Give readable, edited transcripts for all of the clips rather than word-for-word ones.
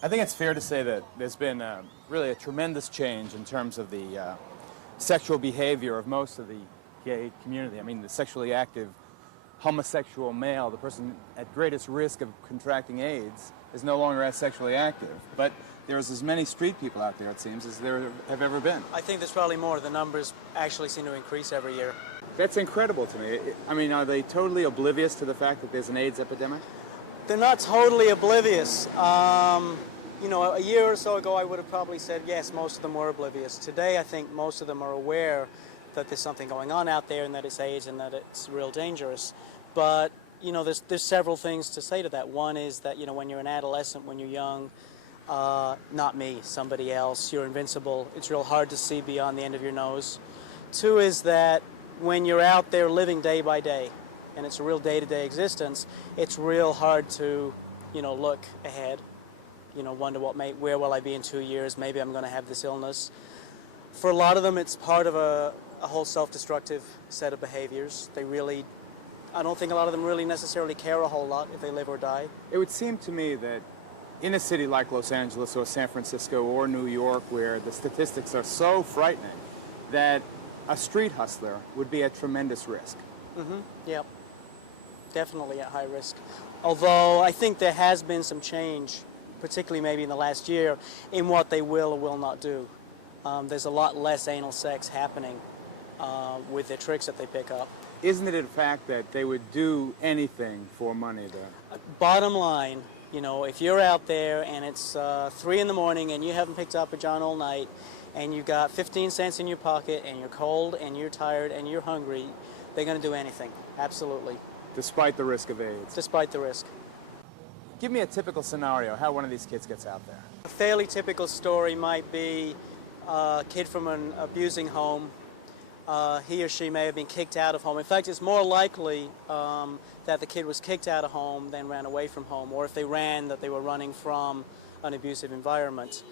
I think it's fair to say that there's been really a tremendous change in terms of the sexual behavior of most of the gay community. I mean, the sexually active homosexual male, the person at greatest risk of contracting AIDS, is no longer as sexually active. But there's as many street people out there, it seems, as there have ever been. I think there's probably more. The numbers actually seem to increase every year. That's incredible to me. I mean, are they totally oblivious to the fact that there's an AIDS epidemic? They're not totally oblivious. You know, a year or so ago, I would have probably said, yes, most of them were oblivious. Today, I think most of them are aware that there's something going on out there and that it's AIDS and that it's real dangerous. But, you know, there's several things to say to that. One is that, you know, when you're an adolescent, when you're young, not me, somebody else, you're invincible. It's real hard to see beyond the end of your nose. Two is that when you're out there living day by day, and it's a real day-to-day existence, it's real hard to, you know, look ahead. You know, wonder where will I be in 2 years? Maybe I'm going to have this illness. For a lot of them, it's part of a whole self-destructive set of behaviors. I don't think a lot of them really necessarily care a whole lot if they live or die. It would seem to me that in a city like Los Angeles or San Francisco or New York, where the statistics are so frightening, that a street hustler would be at tremendous risk. Mm-hmm. Yep. Definitely at high risk. Although I think there has been some change, particularly maybe in the last year, in what they will or will not do. There's a lot less anal sex happening with the tricks that they pick up. Isn't it a fact that they would do anything for money there? Bottom line, you know, if you're out there and it's 3 in the morning and you haven't picked up a John all night and you got 15 cents in your pocket and you're cold and you're tired and you're hungry, they're going to do anything, absolutely. Despite the risk of AIDS? Despite the risk. Give me a typical scenario, how one of these kids gets out there. A fairly typical story might be a kid from an abusing home. He or she may have been kicked out of home. In fact, it's more likely that the kid was kicked out of home than ran away from home, or if they ran, that they were running from an abusive environment.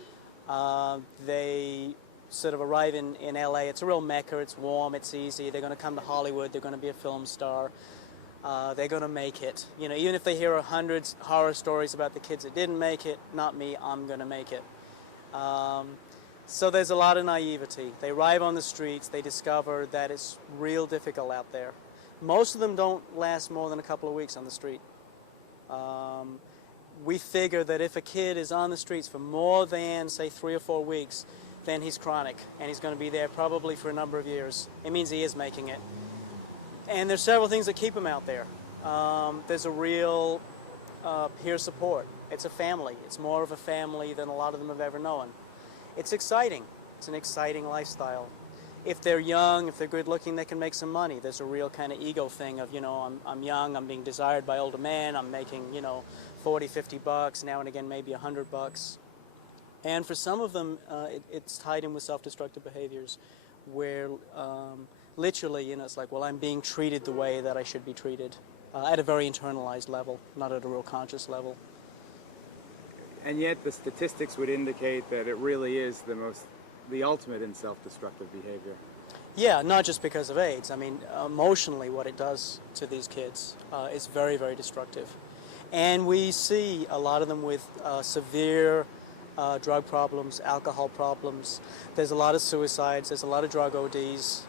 They sort of arrive in LA. It's a real mecca. It's warm. It's easy. They're going to come to Hollywood. They're going to be a film star. They're going to make it. You know, even if they hear 100 horror stories about the kids that didn't make it, not me, I'm going to make it. So there's a lot of naivety. They arrive on the streets, they discover that it's real difficult out there. Most of them don't last more than a couple of weeks on the street. We figure that if a kid is on the streets for more than, say, 3 or 4 weeks, then he's chronic, and he's going to be there probably for a number of years. It means he is making it. And there's several things that keep him out there. There's a real peer support. It's a family. It's more of a family than a lot of them have ever known. It's exciting. It's an exciting lifestyle. If they're young, if they're good looking, they can make some money. There's a real kind of ego thing of, you know, I'm young, I'm being desired by older men, I'm making, you know, 40, 50 bucks, now and again maybe 100 bucks. And for some of them, it's tied in with self-destructive behaviors where literally, you know, it's like, well, I'm being treated the way that I should be treated at a very internalized level, not at a real conscious level. And yet the statistics would indicate that it really is the ultimate in self-destructive behavior. Yeah, not just because of AIDS. I mean, emotionally what it does to these kids is very, very destructive. And we see a lot of them with severe drug problems, alcohol problems. There's a lot of suicides, there's a lot of drug ODs.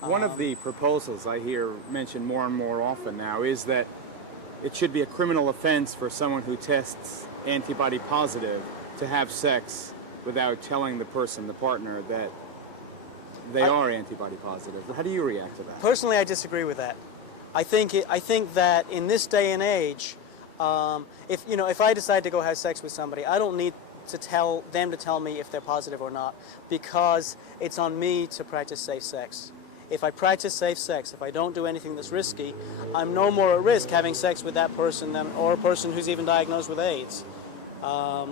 One of the proposals I hear mentioned more and more often now is that it should be a criminal offense for someone who tests antibody positive to have sex without telling the person, the partner, that they are antibody positive. How do you react to that? Personally, I disagree with that. I think that in this day and age, if I decide to go have sex with somebody, I don't need to tell them to tell me if they're positive or not, because it's on me to practice safe sex. If I practice safe sex, if I don't do anything that's risky, I'm no more at risk having sex with that person or a person who's even diagnosed with AIDS. I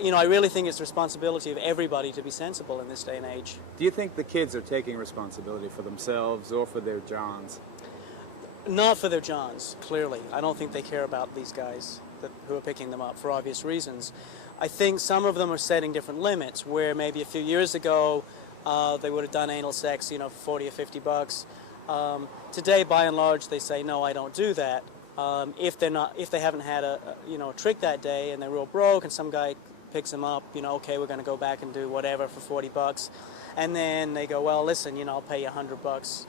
really think it's the responsibility of everybody to be sensible in this day and age. Do you think the kids are taking responsibility for themselves or for their Johns? Not for their Johns, clearly. I don't think they care about these guys who are picking them up for obvious reasons. I think some of them are setting different limits, where maybe a few years ago they would have done anal sex, for 40 or 50 bucks. Today, by and large, they say, no, I don't do that. If they haven't had a a trick that day and they're real broke, and some guy picks them up, okay, we're going to go back and do whatever for 40 bucks, and then they go, well, listen, I'll pay you 100 bucks.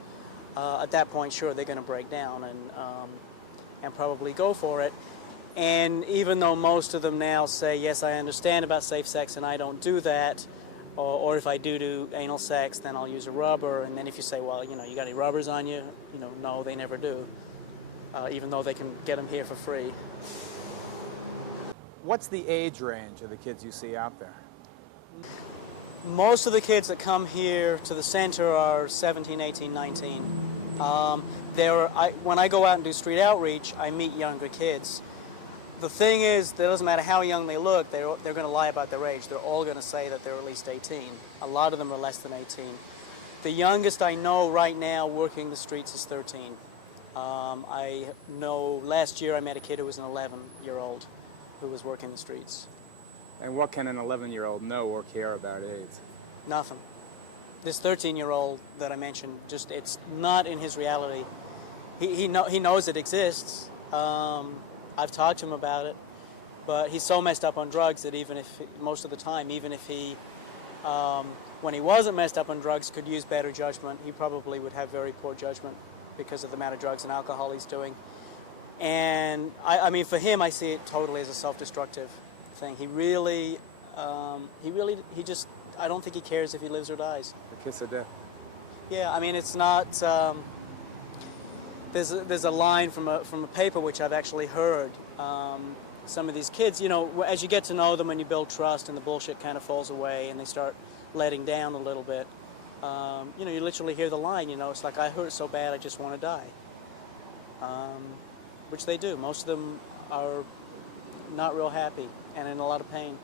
At that point, sure, they're going to break down and probably go for it. And even though most of them now say, yes, I understand about safe sex and I don't do that, or if I do anal sex, then I'll use a rubber. And then if you say, well, you got any rubbers on you? No, they never do, even though they can get them here for free. What's the age range of the kids you see out there? Most of the kids that come here to the center are 17, 18, 19. When I go out and do street outreach, I meet younger kids. The thing is, it doesn't matter how young they look, they're going to lie about their age. They're all going to say that they're at least 18. A lot of them are less than 18. The youngest I know right now working the streets is 13. I know last year I met a kid who was an 11-year-old who was working the streets. And what can an 11-year-old know or care about AIDS? Nothing. This 13-year-old that I mentioned, it's not in his reality. He knows it exists. I've talked to him about it, but he's so messed up on drugs that most of the time, even if he, when he wasn't messed up on drugs, could use better judgment, he probably would have very poor judgment because of the amount of drugs and alcohol he's doing. And I mean, for him, I see it totally as a self-destructive thing. I don't think he cares if he lives or dies. The kiss of death. Yeah, I mean, it's not. There's a line from a paper which I've actually heard. Some of these kids, as you get to know them and you build trust and the bullshit kind of falls away and they start letting down a little bit, you literally hear the line, it's like, I hurt so bad I just want to die. Which they do. Most of them are not real happy and in a lot of pain.